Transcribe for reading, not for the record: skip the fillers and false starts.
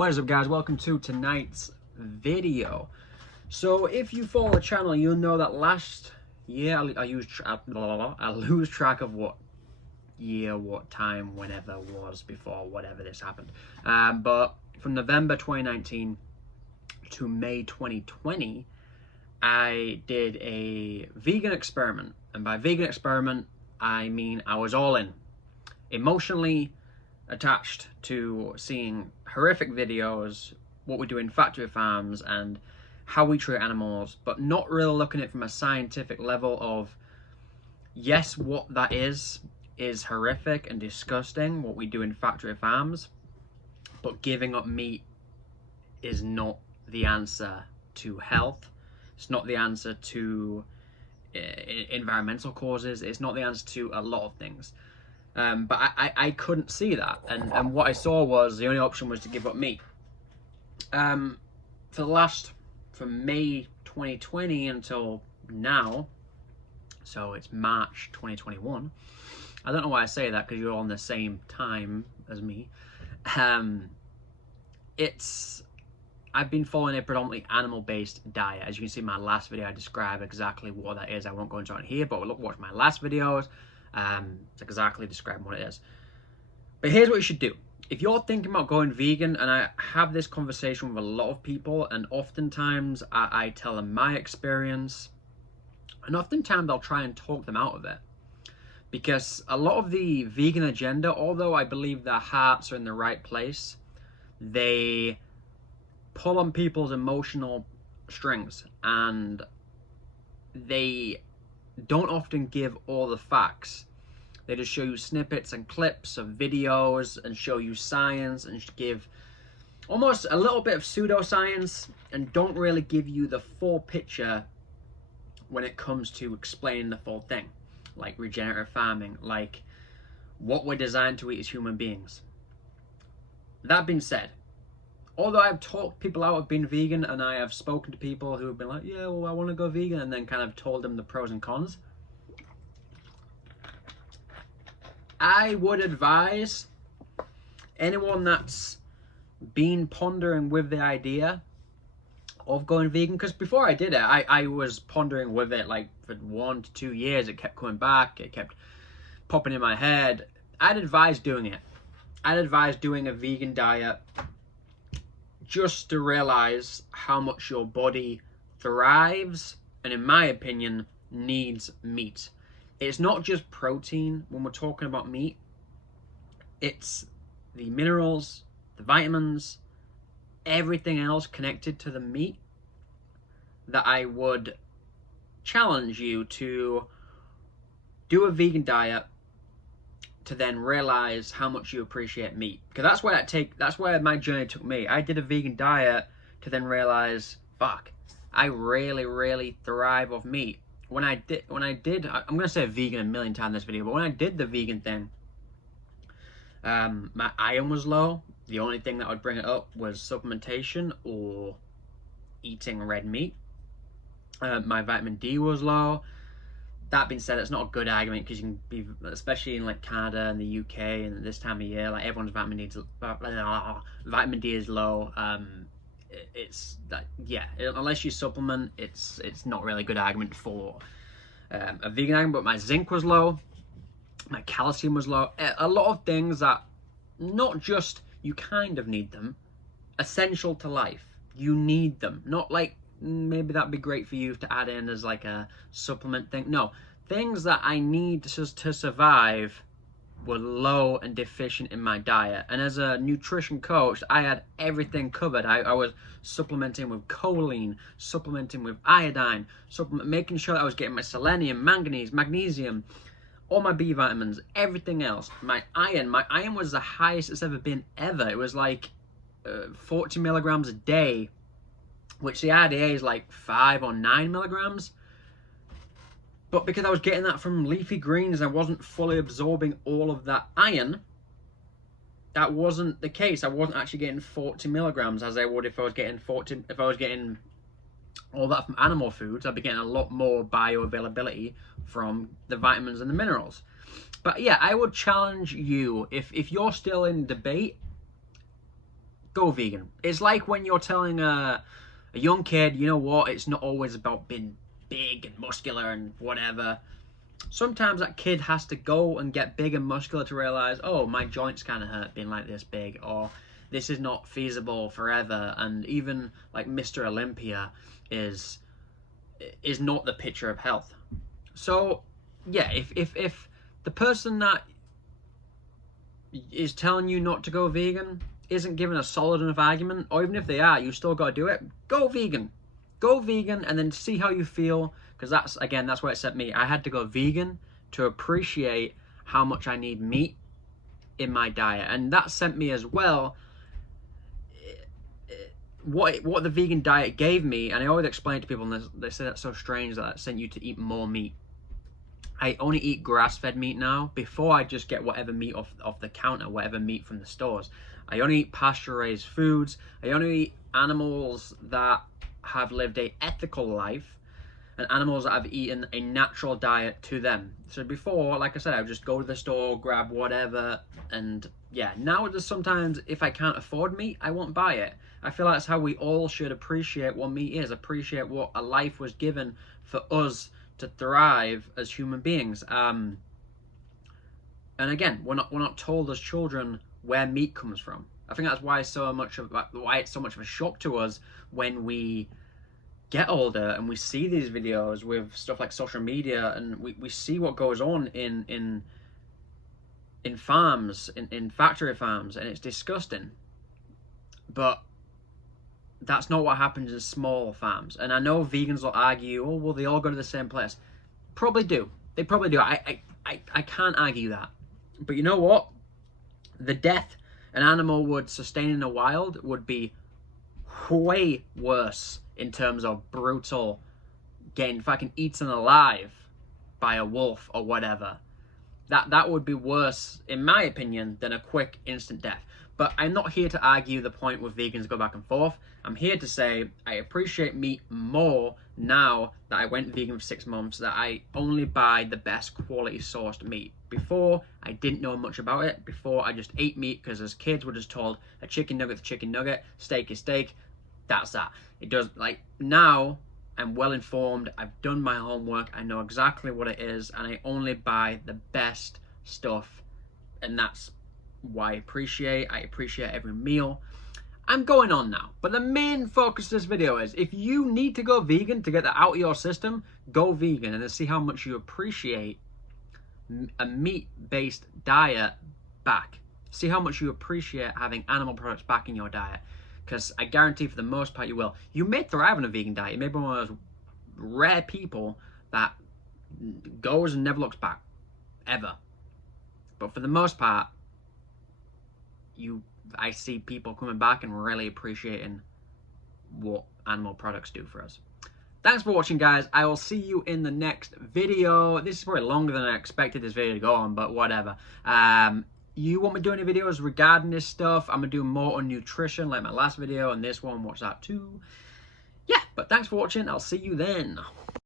What is up, guys? Welcome to tonight's video. So if you follow the channel, you'll know that last year I lose track of what year, what time, whenever was before whatever this happened. But from November 2019 to May 2020, I did a vegan experiment. And by vegan experiment, I mean I was all in. Emotionally attached to seeing horrific videos, what we do in factory farms, and how we treat animals, but not really looking at it from a scientific level of, yes, what that is horrific and disgusting, what we do in factory farms, but giving up meat is not the answer to health. It's not the answer to environmental causes. It's not the answer to a lot of things. But I couldn't see that, and what I saw was the only option was to give up meat. From May 2020 until now, so it's March 2021. I don't know why I say that, because you're all on the same time as me. I've been following a predominantly animal-based diet. As you can see in my last video, I describe exactly what that is. I won't go into it here, but watch my last videos. It's exactly describing what it is. But here's what you should do. If you're thinking about going vegan, and I have this conversation with a lot of people, and oftentimes I tell them my experience, and oftentimes I'll try and talk them out of it. Because a lot of the vegan agenda, although I believe their hearts are in the right place, they pull on people's emotional strings, and they don't often give all the facts. They just show you snippets and clips of videos and show you science and give almost a little bit of pseudoscience and don't really give you the full picture when it comes to explaining the full thing, like regenerative farming, like what we're designed to eat as human beings. That being said, although I've talked people out of being vegan, and I have spoken to people who have been like, yeah, well, I want to go vegan, and then kind of told them the pros and cons, I would advise anyone that's been pondering with the idea of going vegan, because before I did it, I was pondering with it like for 1 to 2 years. It kept coming back, it kept popping in my head. I'd advise doing it. I'd advise doing a vegan diet, just to realize how much your body thrives and, in my opinion, needs meat. It's not just protein when we're talking about meat. It's the minerals, the vitamins, everything else connected to the meat that I would challenge you to do a vegan diet to then realize how much you appreciate meat. Because that's where my journey took me. I did a vegan diet to then realize, fuck, I really thrive off meat. When I did, I'm gonna say vegan a million times in this video, but when I did the vegan thing, my iron was low. The only thing that would bring it up was supplementation or eating red meat. My vitamin D was low. That being said, it's not a good argument, because you can be, especially in like Canada and the UK and this time of year, like everyone's vitamin D is low. It's that, yeah, unless you supplement, it's not really a good argument for a vegan argument. But my zinc was low, my calcium was low. A lot of things that not just you kind of need them, essential to life. You need them, not like maybe that'd be great for you to add in as like a supplement thing. No, things that I need to survive were low and deficient in my diet. And as a nutrition coach, I had everything covered. I was supplementing with choline, supplementing with iodine, making sure that I was getting my selenium, manganese, magnesium, all my B vitamins, everything else. My iron was the highest it's ever been ever. It was like 40 milligrams a day, which the RDA is like 5 or 9 milligrams. But because I was getting that from leafy greens, I wasn't fully absorbing all of that iron. That wasn't the case. I wasn't actually getting 40 milligrams as I would if I was getting all that from animal foods. I'd be getting a lot more bioavailability from the vitamins and the minerals. But yeah, I would challenge you, if you're still in debate, go vegan. It's like when you're telling a young kid, you know what, it's not always about being big and muscular and whatever. Sometimes that kid has to go and get big and muscular to realize, oh, my joints kind of hurt being like this big, or this is not feasible forever. And even like Mr. Olympia is not the picture of health. So yeah, if the person that is telling you not to go vegan isn't giving a solid enough argument, or even if they are, you still got to do it, go vegan. Go vegan and then see how you feel, because that's where it set me. I had to go vegan to appreciate how much I need meat in my diet, and that sent me as well what the vegan diet gave me. And I always explain to people, and they say that's so strange that sent you to eat more meat. I only eat grass-fed meat now. Before, I just get whatever meat off the counter, whatever meat from the stores. I only eat pasture-raised foods. I only eat animals that have lived a ethical life, and animals that have eaten a natural diet to them. So before, like I said, I would just go to the store, grab whatever, and yeah. Now just sometimes, if I can't afford meat, I won't buy it. I feel like that's how we all should appreciate what meat is, appreciate what a life was given for us to thrive as human beings. And again, we're not told as children where meat comes from. I think that's why it's so much of a shock to us when we get older and we see these videos with stuff like social media, and we see what goes on in farms, in factory farms, and it's disgusting. But that's not what happens in small farms. And I know vegans will argue, oh, well, they all go to the same place. Probably do. They probably do. I can't argue that. But you know what? The death an animal would sustain in the wild would be way worse in terms of brutal getting fucking eaten alive by a wolf or whatever. That would be worse, in my opinion, than a quick instant death. But I'm not here to argue the point where vegans go back and forth. I'm here to say I appreciate meat more now that I went vegan for 6 months, that I only buy the best quality sourced meat. Before, I didn't know much about it. Before, I just ate meat because as kids we're just told a chicken nugget's a chicken nugget, steak is steak, that's that. It does, like, now I'm well informed, I've done my homework, I know exactly what it is, and I only buy the best stuff, and that's why I appreciate every meal. I'm going on now, but the main focus of this video is if you need to go vegan to get that out of your system, go vegan and then see how much you appreciate a meat-based diet back. See how much you appreciate having animal products back in your diet, because I guarantee for the most part you will. You may thrive on a vegan diet. You may be one of those rare people that goes and never looks back, ever. But for the most part, I see people coming back and really appreciating what animal products do for us. Thanks for watching, guys. I will see you in the next video. This is probably longer than I expected this video to go on, but whatever. You want me to do any videos regarding this stuff? I'm going to do more on nutrition like my last video, and this one, watch that too. Yeah, but thanks for watching. I'll see you then.